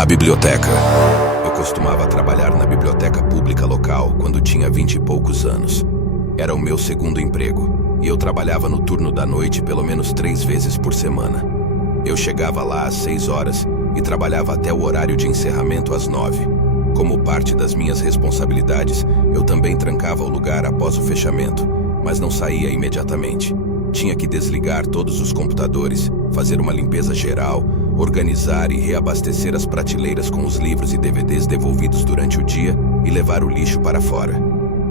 A biblioteca. Eu costumava trabalhar na biblioteca pública local quando tinha 20 e poucos anos. Era o meu segundo emprego, e eu trabalhava no turno da noite pelo menos 3 vezes por semana. Eu chegava lá às 6 horas e trabalhava até o horário de encerramento às 9. Como parte das minhas responsabilidades, eu também trancava o lugar após o fechamento, mas não saía imediatamente. Tinha que desligar todos os computadores, fazer uma limpeza geral, organizar e reabastecer as prateleiras com os livros e DVDs devolvidos durante o dia e levar o lixo para fora.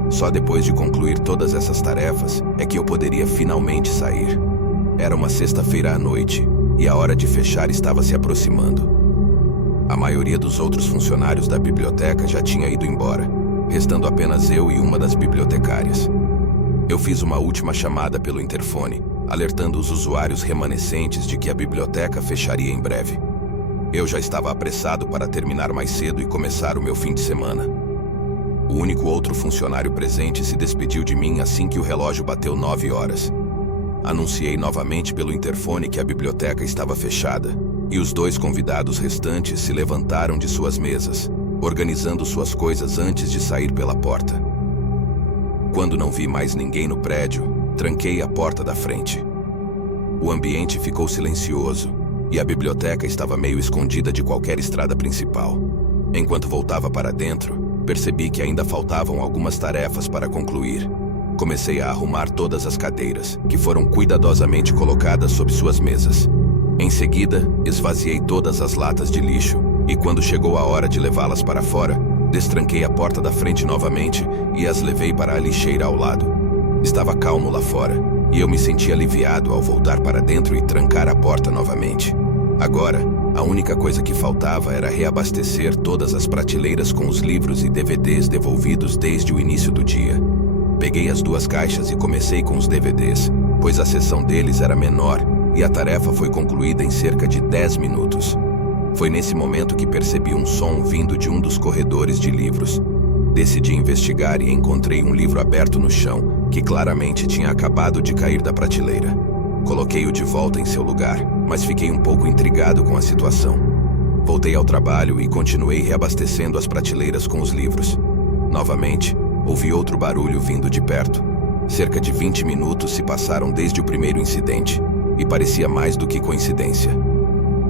Só depois de concluir todas essas tarefas é que eu poderia finalmente sair. Era uma sexta-feira à noite e a hora de fechar estava se aproximando. A maioria dos outros funcionários da biblioteca já tinha ido embora, restando apenas eu e uma das bibliotecárias. Eu fiz uma última chamada pelo interfone, alertando os usuários remanescentes de que a biblioteca fecharia em breve. Eu já estava apressado para terminar mais cedo e começar o meu fim de semana. O único outro funcionário presente se despediu de mim assim que o relógio bateu 9 horas. Anunciei novamente pelo interfone que a biblioteca estava fechada, e os 2 convidados restantes se levantaram de suas mesas, organizando suas coisas antes de sair pela porta. Quando não vi mais ninguém no prédio, tranquei a porta da frente. O ambiente ficou silencioso e a biblioteca estava meio escondida de qualquer estrada principal. Enquanto voltava para dentro, percebi que ainda faltavam algumas tarefas para concluir. Comecei a arrumar todas as cadeiras, que foram cuidadosamente colocadas sob suas mesas. Em seguida, esvaziei todas as latas de lixo e, quando chegou a hora de levá-las para fora, destranquei a porta da frente novamente e as levei para a lixeira ao lado. Estava calmo lá fora, e eu me senti aliviado ao voltar para dentro e trancar a porta novamente. Agora, a única coisa que faltava era reabastecer todas as prateleiras com os livros e DVDs devolvidos desde o início do dia. Peguei as 2 caixas e comecei com os DVDs, pois a seção deles era menor e a tarefa foi concluída em cerca de 10 minutos. Foi nesse momento que percebi um som vindo de um dos corredores de livros. Decidi investigar e encontrei um livro aberto no chão, que claramente tinha acabado de cair da prateleira. Coloquei-o de volta em seu lugar, mas fiquei um pouco intrigado com a situação. Voltei ao trabalho e continuei reabastecendo as prateleiras com os livros. Novamente, ouvi outro barulho vindo de perto. Cerca de 20 minutos se passaram desde o primeiro incidente, e parecia mais do que coincidência.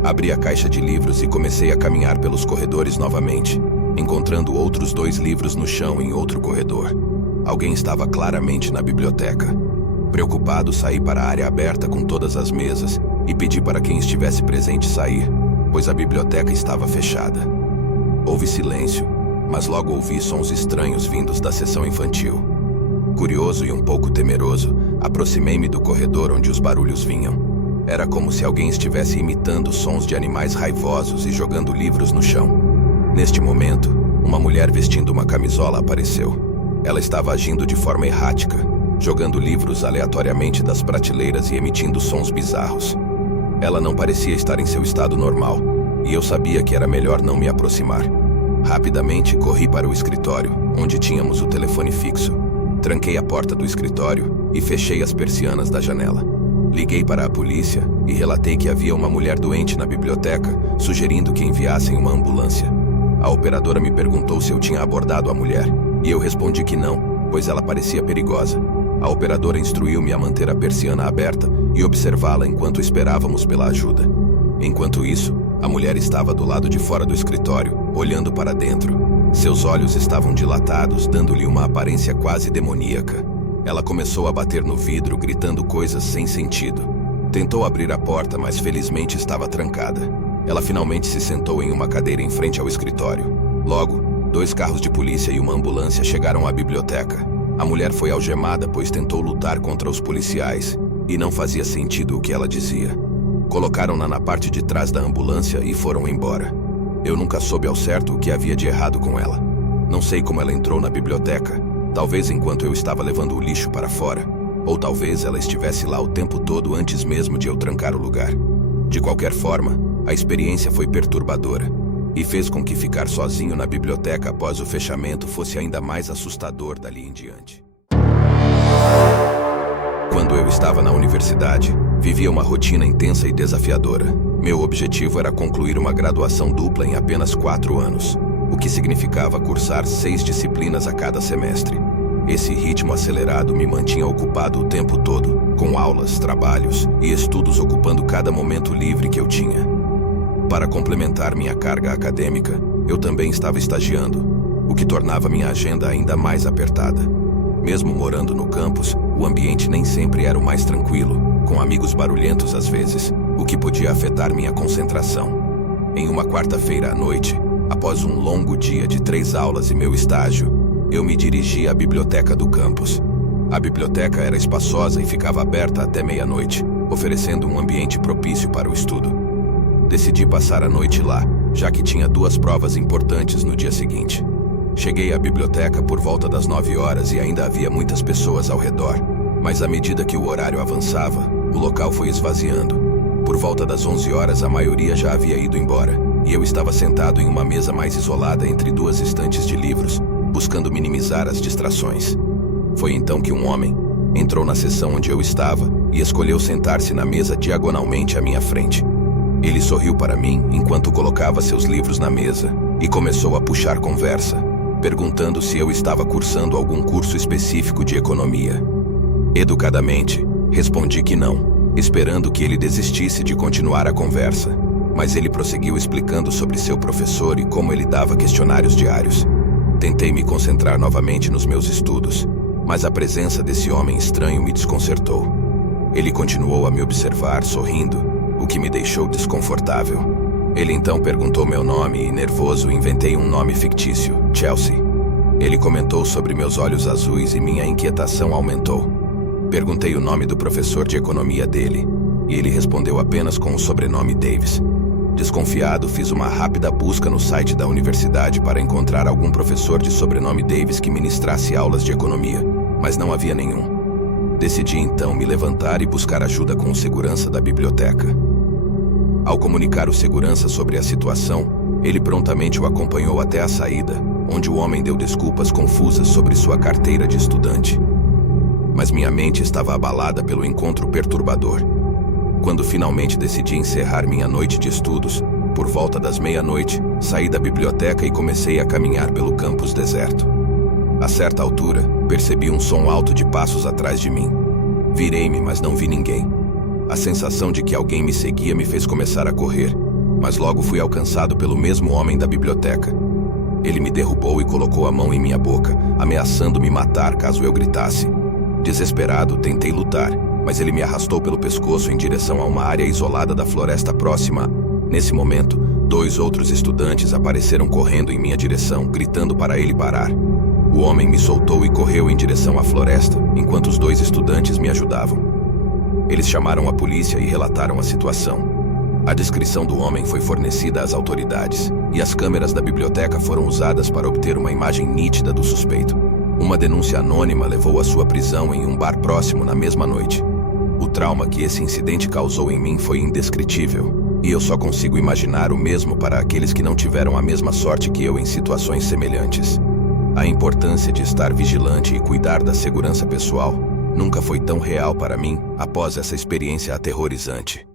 Abri a caixa de livros e comecei a caminhar pelos corredores novamente, encontrando outros 2 livros no chão em outro corredor. Alguém estava claramente na biblioteca. Preocupado, saí para a área aberta com todas as mesas e pedi para quem estivesse presente sair, pois a biblioteca estava fechada. Houve silêncio, mas logo ouvi sons estranhos vindos da seção infantil. Curioso e um pouco temeroso, aproximei-me do corredor onde os barulhos vinham. Era como se alguém estivesse imitando sons de animais raivosos e jogando livros no chão. Neste momento, uma mulher vestindo uma camisola apareceu. Ela estava agindo de forma errática, jogando livros aleatoriamente das prateleiras e emitindo sons bizarros. Ela não parecia estar em seu estado normal, e eu sabia que era melhor não me aproximar. Rapidamente, corri para o escritório, onde tínhamos o telefone fixo. Tranquei a porta do escritório e fechei as persianas da janela. Liguei para a polícia e relatei que havia uma mulher doente na biblioteca, sugerindo que enviassem uma ambulância. A operadora me perguntou se eu tinha abordado a mulher, e eu respondi que não, pois ela parecia perigosa. A operadora instruiu-me a manter a persiana aberta e observá-la enquanto esperávamos pela ajuda. Enquanto isso, a mulher estava do lado de fora do escritório, olhando para dentro. Seus olhos estavam dilatados, dando-lhe uma aparência quase demoníaca. Ela começou a bater no vidro, gritando coisas sem sentido. Tentou abrir a porta, mas felizmente estava trancada. Ela finalmente se sentou em uma cadeira em frente ao escritório. Logo, 2 carros de polícia e uma ambulância chegaram à biblioteca. A mulher foi algemada, pois tentou lutar contra os policiais, e não fazia sentido o que ela dizia. Colocaram-na na parte de trás da ambulância e foram embora. Eu nunca soube ao certo o que havia de errado com ela. Não sei como ela entrou na biblioteca. Talvez enquanto eu estava levando o lixo para fora, ou talvez ela estivesse lá o tempo todo antes mesmo de eu trancar o lugar. De qualquer forma, a experiência foi perturbadora e fez com que ficar sozinho na biblioteca após o fechamento fosse ainda mais assustador dali em diante. Quando eu estava na universidade, vivia uma rotina intensa e desafiadora. Meu objetivo era concluir uma graduação dupla em apenas 4 anos, o que significava cursar 6 disciplinas a cada semestre. Esse ritmo acelerado me mantinha ocupado o tempo todo, com aulas, trabalhos e estudos ocupando cada momento livre que eu tinha. Para complementar minha carga acadêmica, eu também estava estagiando, o que tornava minha agenda ainda mais apertada. Mesmo morando no campus, o ambiente nem sempre era o mais tranquilo, com amigos barulhentos às vezes, o que podia afetar minha concentração. Em uma quarta-feira à noite, após um longo dia de 3 aulas e meu estágio, eu me dirigi à biblioteca do campus. A biblioteca era espaçosa e ficava aberta até meia-noite, oferecendo um ambiente propício para o estudo. Decidi passar a noite lá, já que tinha 2 provas importantes no dia seguinte. Cheguei à biblioteca por volta das 9 horas e ainda havia muitas pessoas ao redor, mas à medida que o horário avançava, o local foi esvaziando. Por volta das 11 horas, a maioria já havia ido embora, e eu estava sentado em uma mesa mais isolada entre 2 estantes de livros, buscando minimizar as distrações. Foi então que um homem entrou na seção onde eu estava e escolheu sentar-se na mesa diagonalmente à minha frente. Ele sorriu para mim enquanto colocava seus livros na mesa e começou a puxar conversa, perguntando se eu estava cursando algum curso específico de economia. Educadamente, respondi que não, esperando que ele desistisse de continuar a conversa, mas ele prosseguiu explicando sobre seu professor e como ele dava questionários diários. Tentei me concentrar novamente nos meus estudos, mas a presença desse homem estranho me desconcertou. Ele continuou a me observar, sorrindo, o que me deixou desconfortável. Ele então perguntou meu nome e, nervoso, inventei um nome fictício, Chelsea. Ele comentou sobre meus olhos azuis e minha inquietação aumentou. Perguntei o nome do professor de economia dele, e ele respondeu apenas com o sobrenome Davis. Desconfiado, fiz uma rápida busca no site da universidade para encontrar algum professor de sobrenome Davis que ministrasse aulas de economia, mas não havia nenhum. Decidi então me levantar e buscar ajuda com o segurança da biblioteca. Ao comunicar o segurança sobre a situação, ele prontamente o acompanhou até a saída, onde o homem deu desculpas confusas sobre sua carteira de estudante. Mas minha mente estava abalada pelo encontro perturbador. Quando finalmente decidi encerrar minha noite de estudos, por volta das meia-noite, saí da biblioteca e comecei a caminhar pelo campus deserto. A certa altura, percebi um som alto de passos atrás de mim. Virei-me, mas não vi ninguém. A sensação de que alguém me seguia me fez começar a correr, mas logo fui alcançado pelo mesmo homem da biblioteca. Ele me derrubou e colocou a mão em minha boca, ameaçando me matar caso eu gritasse. Desesperado, tentei lutar, mas ele me arrastou pelo pescoço em direção a uma área isolada da floresta próxima. Nesse momento, 2 outros estudantes apareceram correndo em minha direção, gritando para ele parar. O homem me soltou e correu em direção à floresta, enquanto os 2 estudantes me ajudavam. Eles chamaram a polícia e relataram a situação. A descrição do homem foi fornecida às autoridades, e as câmeras da biblioteca foram usadas para obter uma imagem nítida do suspeito. Uma denúncia anônima levou à sua prisão em um bar próximo na mesma noite. O trauma que esse incidente causou em mim foi indescritível, e eu só consigo imaginar o mesmo para aqueles que não tiveram a mesma sorte que eu em situações semelhantes. A importância de estar vigilante e cuidar da segurança pessoal nunca foi tão real para mim após essa experiência aterrorizante.